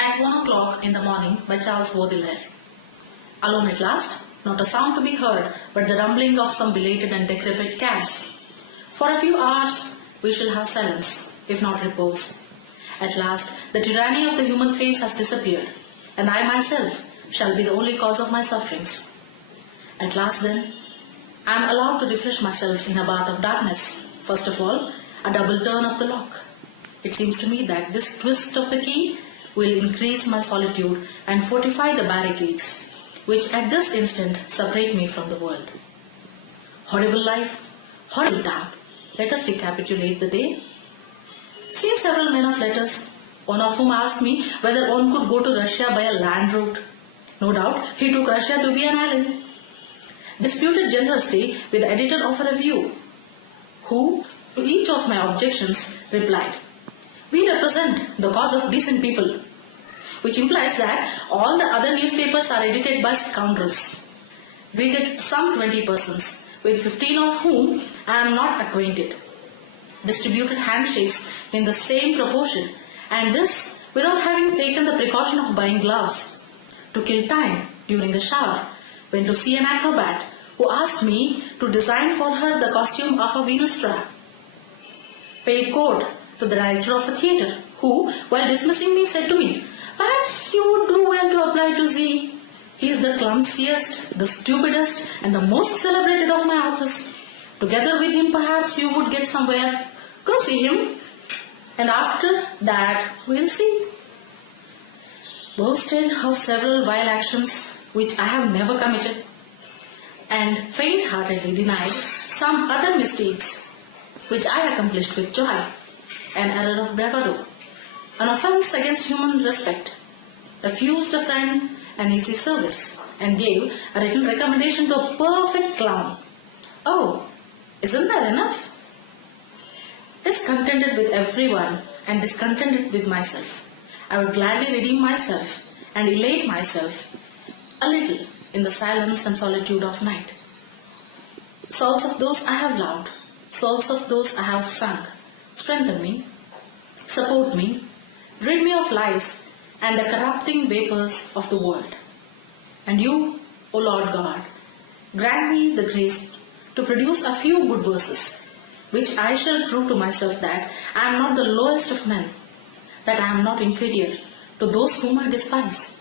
At 1 o'clock in the morning by Charles Baudelaire. Alone at last, not a sound to be heard but the rumbling of some belated and decrepit cabs. For a few hours we shall have silence, if not repose. At last, the tyranny of the human face has disappeared, and I myself shall be the only cause of my sufferings. At last then, I am allowed to refresh myself in a bath of darkness. First of all, a double turn of the lock. It seems to me that this twist of the key will increase my solitude and fortify the barricades, which at this instant separate me from the world. Horrible life, horrible town. Let us recapitulate the day. Seen several men of letters, one of whom asked me whether one could go to Russia by a land route. No doubt, he took Russia to be an island. Disputed generously with the editor of a review, who, to each of my objections, replied, "We represent the cause of decent people," which implies that all the other newspapers are edited by scoundrels. Greeted some 20 persons, with 15 of whom I am not acquainted. Distributed handshakes in the same proportion, and this without having taken the precaution of buying gloves. To kill time during the shower, went to see an acrobat who asked me to design for her the costume of a Venus trap. Paid court to the director of a theatre who, while dismissing me, said to me, "Perhaps you would do well to apply to Z. He is the clumsiest, the stupidest, and the most celebrated of my authors. Together with him, perhaps you would get somewhere. Go see him, and after that, we'll see." Boasted of several vile actions which I have never committed, and faint-heartedly denied some other mistakes which I accomplished with joy, an error of bravado, an offense against human respect, refused a friend an easy service, and gave a written recommendation to a perfect clown. Oh, isn't that enough? Discontented with everyone and discontented with myself, I would gladly redeem myself and elate myself a little in the silence and solitude of night. Souls of those I have loved, souls of those I have sung, strengthen me, support me, rid me of lies and the corrupting vapors of the world. And you, O Lord God, grant me the grace to produce a few good verses, which I shall prove to myself that I am not the lowest of men, that I am not inferior to those whom I despise.